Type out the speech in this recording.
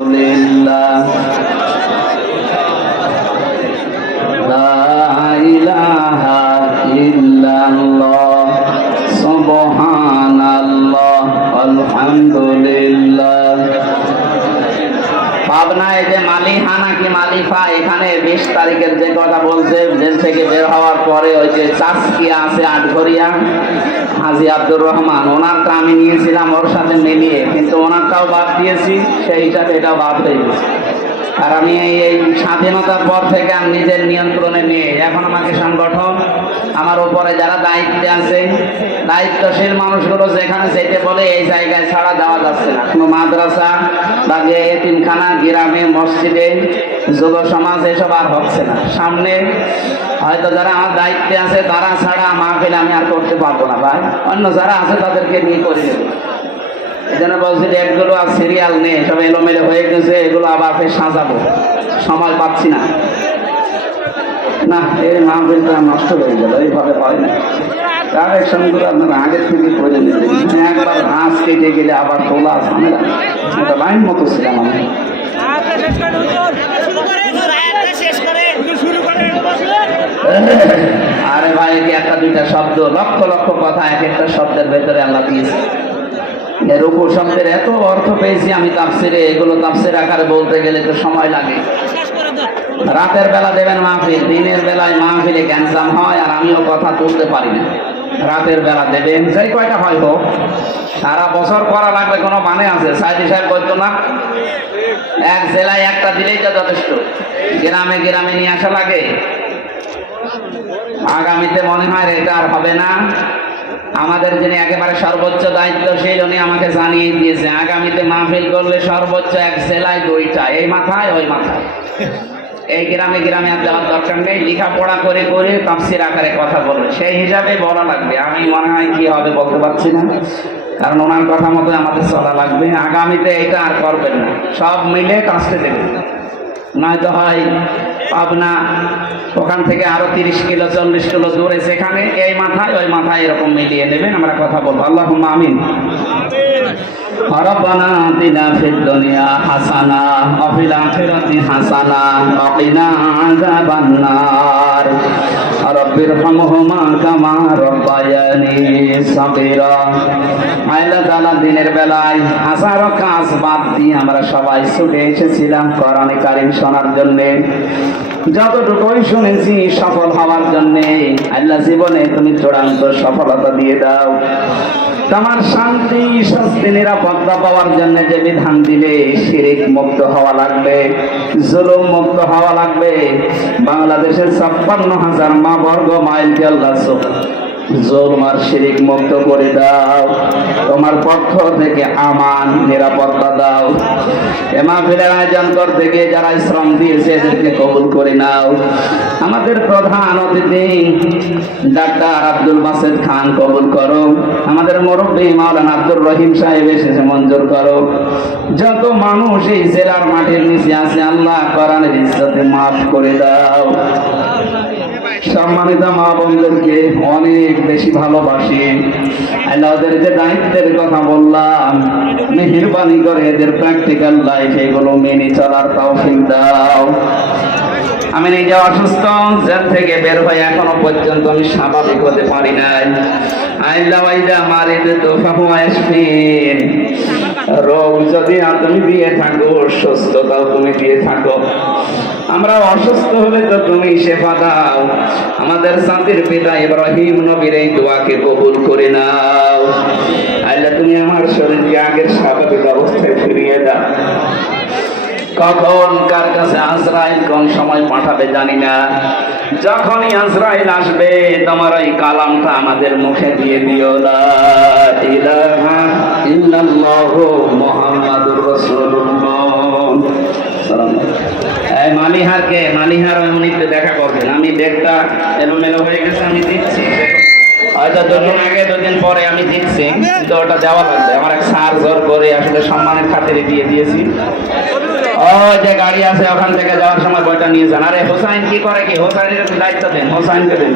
لله لا إله إلا الله سبحان الله الحمد لله পাবনায় যে মালিহা নাকি মালিফা এখানে বিশ তারিখের যে কথা বলছে জেল থেকে বের হওয়ার পরে ওই যে চাষকিয়া আছে আটঘরিয়া হাজি আব্দুর রহমান ওনারটা আমি নিয়েছিলাম ওর সাথে মিলিয়ে কিন্তু ওনারটাও বাদ দিয়েছি সেই হিসাবে এটা বাদ হয়ে গেছে। আর আমি এই স্বাধীনতার পর থেকে আমি নিজের নিয়ন্ত্রণে নিয়ে এখন আমাকে সংগঠন, আমার উপরে যারা দায়িত্বে আছে, দায়িত্বশীল মানুষগুলো যেখানে যেতে বলে, এই জায়গায় ছাড়া দেওয়া যাচ্ছে না। কোনো মাদ্রাসা বা যে এতিমখানা, গ্রামে, মসজিদে, যুব সমাজ, এসব আর হচ্ছে না। সামনে হয়তো যারা আমার দায়িত্বে আছে, তারা ছাড়া মাহফিল আমি আর করতে পারব না ভাই। অন্য যারা আছে, তাদেরকে নিয়ে করে দেবো জন্য বলছি যে এগুলো আর সিরিয়াল নেই, সব এলোমেলো হয়ে গেছে, এগুলো আবার ফের সাজাবো। সময় পাচ্ছি না। না, এই নষ্ট হয়ে গেল, এইভাবে হয় না। আরে ভাই, একে একটা দুইটা শব্দ, লক্ষ লক্ষ কথা, এক একটা শব্দের ভেতরে আল্লাহ দিয়েছে। উপর শব্দের এত অর্থ পেয়েছি আমি তাপসিরে এগুলো তাপসির আকারে বলতে গেলে তো সময় লাগে। রাতের বেলা দেবেন মাহফিল, দিনের বেলায় মাহফিলে ক্যান্সার হয় আর আমিও কথা তুলতে পারি না। রাতের বেলা দেবেন, সেই কয়টা হয়তো সারা বছর করা লাগবে, কোনো মানে আছে? সাইদি সাহেব বলতো না, এক জেলায় একটা দিলেই তো যথেষ্ট। গ্রামে গ্রামে নিয়ে আসা লাগে। আগামীতে মনে হয় এটা আর হবে না। আমাদের যিনি একেবারে সর্বোচ্চ দায়িত্বশীল উনি আমাকে জানিয়ে দিয়েছে, আগামীতে মাহফিল করলে সর্বোচ্চ এক জেলায় দুইটা, এই মাথায়, ওই মাথায়। এই গ্রামে গ্রামে আর যাওয়ার দরকার নেই, লেখাপড়া করে করে তাফসির আকারে কথা বলবে। সেই হিসাবে বলা লাগবে, আমি মনে হয় কি হবে বলতে পারছি না, কারণ ওনার কথা মতো আমাদের চলা লাগবে। আগামীতে এটা আর করবেন না, সব মিলে কাজতে দেবেন। নয়তো হয় পাবনা, ওখান থেকে আরও তিরিশ কিলো, চল্লিশ কিলো দূরে সেখানে এই মাথায়, ওই মাথায় এরকম মিলিয়ে নেবেন, আমরা কথা বলব। আল্লাহ আমিন। ربنا آتنا في الدنيا حسنة وفي الآخرة حسنة وقنا عذاب النار رب ارحمهما كما ربياني صغيرا আল্লাহ তাআলা দিনের বেলায় হাজারো কাজ বাদ দিয়ে আমরা সবাই ছুটে এসেছিলাম কোরআনে কারিম শোনার জন্যে যতটুকুই শুনেছি সফল হওয়ার জন্যে আল্লাহ জীবনে তুমি চূড়ান্ত সফলতা দিয়ে দাও তোমার শান্তি স্বস্তি নিরাপত্তা পাওয়ার জন্য যে বিধান দিবে, শিরিক মুক্ত হওয়া লাগবে, জুলুম মুক্ত হওয়া লাগবে। বাংলাদেশের ছাপ্পান্ন হাজার মা বর্গ মাইলকে আল্লাহ জোরমার শিরিক মুক্ত করে দাও। তোমার পক্ষ থেকে আমান, নিরাপত্তা দাও। এ মাহফিলের আয়োজন করতে গিয়ে যারা শ্রম দিয়েছে এদেরকে কবুল করে নাও। আমাদের প্রধান অতিথি ডাক্তার আব্দুল বাসেদ খান, কবুল করো। আমাদের মুরব্বী মাওলানা আব্দুর রহিম সাহেব এসেছে মঞ্জুর করো। যত মানুষ এই জেলার মাটির নিচে আছে, আল্লাহ কোরআনের ইজ্জতে মাফ করে দাও। সম্মানিত মা বোনদেরকে অনেক বেশি ভালোবাসি। আল্লাহ ওদের যে দায়িত্বের কথা বললাম, মেহরবানি করে এদের প্র্যাকটিক্যাল লাইফ এগুলো মেনে চলার তাও দাও। আমি নিজে অসুস্থ, জেল থেকে বের হয়ে এখনও পর্যন্ত আমি স্বাভাবিক হতে পারি নাই। আইল্লা ওয়াইদা মারে তো ফাহুয়াশফিন রোগ যদি তুমি দিয়ে থাকো, সুস্থতাও তুমি দিয়ে থাকো। আমরা অসুস্থ হলে তো তুমি শেফা দাও। আমাদের জাতির পিতা ইব্রাহিম নবীর এই দোয়াকে কবুল করে নাও। আল্লাহ তুমি আমার শরীরকে আগের স্বাভাবিক অবস্থায় কখন কার কাছে আজরাইল কোন সময় পাঠাবে জানি না। যখনই আজরাইল আসবে, তোমার ওই কালামটা আমাদের মুখে দিয়ে দিও। মালিহারকে, মালিহার ওই দেখা করবেন। আমি ডেটটা এলোমেলো হয়ে গেছে, আমি দিচ্ছি। হয়তো দুদিন আগে, দুদিন পরে আমি দিচ্ছি, কিন্তু ওটা দেওয়া লাগবে। আমার এক সার জোর করে আসলে সম্মানের খাতিরে দিয়ে দিয়েছি। ও যে গাড়ি আছে ওখান থেকে যাওয়ার সময় বইটা নিয়ে যান। আরে হোসাইন কি করে কি? হোসাইনের একটু দায়িত্ব দেন হোসাইনকে দেন।